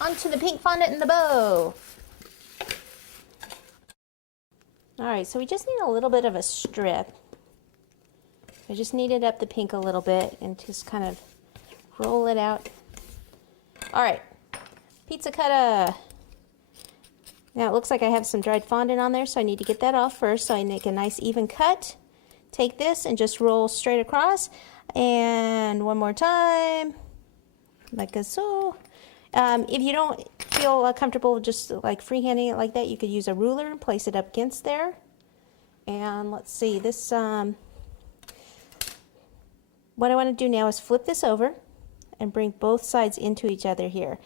onto the pink fondant in the bow. All right, so we just need a little bit of a strip. I just kneaded up the pink a little bit and just kind of roll it out. All right, pizza cutter. Now it looks like I have some dried fondant on there, so I need to get that off first so I make a nice even cut. Take this and just roll straight across. And one more time, like so. If you don't feel comfortable just like freehanding it like that, you could use a ruler and place it up against there. And let's see, this, what I want to do now is flip this over and bring both sides into each other here.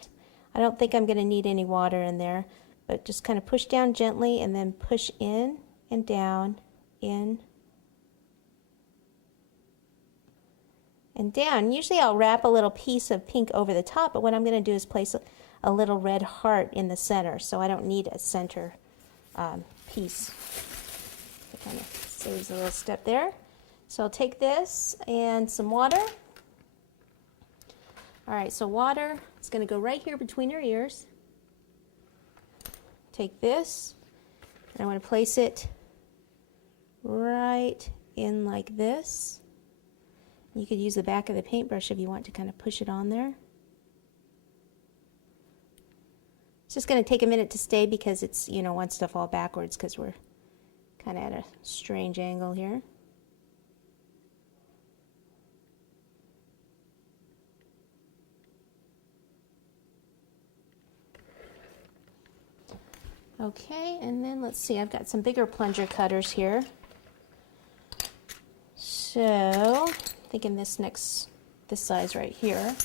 I don't think I'm going to need any water in there, but just kind of push down gently and then push in and down, in and down. Usually I'll wrap a little piece of pink over the top, but what I'm going to do is place a little red heart in the center, so I don't need a center piece. It kind of saves a little step there. So I'll take this and some water. All right, so water, it's going to go right here between her ears. Take this, and I want to place it right in like this. You could use the back of the paintbrush if you want to kind of push it on there. It's just going to take a minute to stay because it's, you know, wants to fall backwards because we're kind of at a strange angle here. Okay, and then let's see, I've got some bigger plunger cutters here. So, thinking this size right here.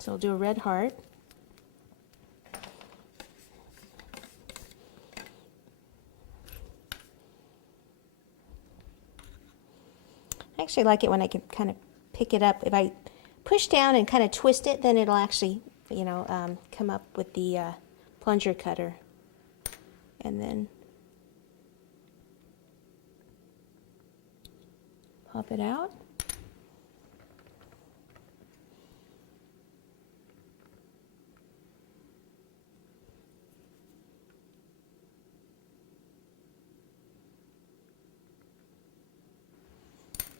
So I'll do a red heart. I actually like it when I can kind of pick it up. If I push down and kind of twist it, then it'll actually, you know, come up with the plunger cutter. And then pop it out.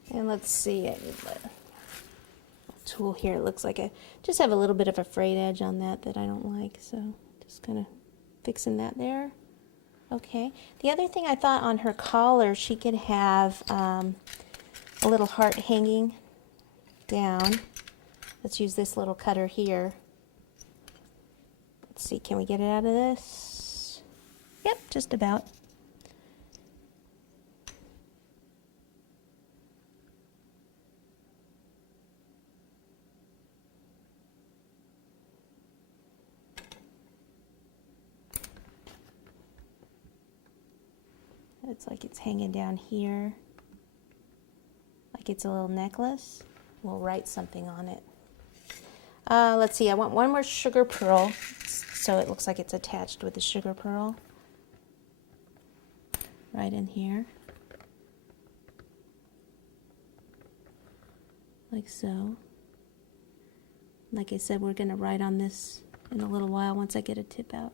And let's see, I need the tool here. It looks like I just have a little bit of a frayed edge on that I don't like, so just kind of fixing that there. Okay. The other thing I thought on her collar, she could have a little heart hanging down. Let's use this little cutter here. Let's see, can we get it out of this? Yep, just about. It's like it's hanging down here, like it's a little necklace. We'll write something on it. Let's see, I want one more sugar pearl, so it looks like it's attached with the sugar pearl. Right in here. Like so. Like I said, we're going to write on this in a little while once I get a tip out.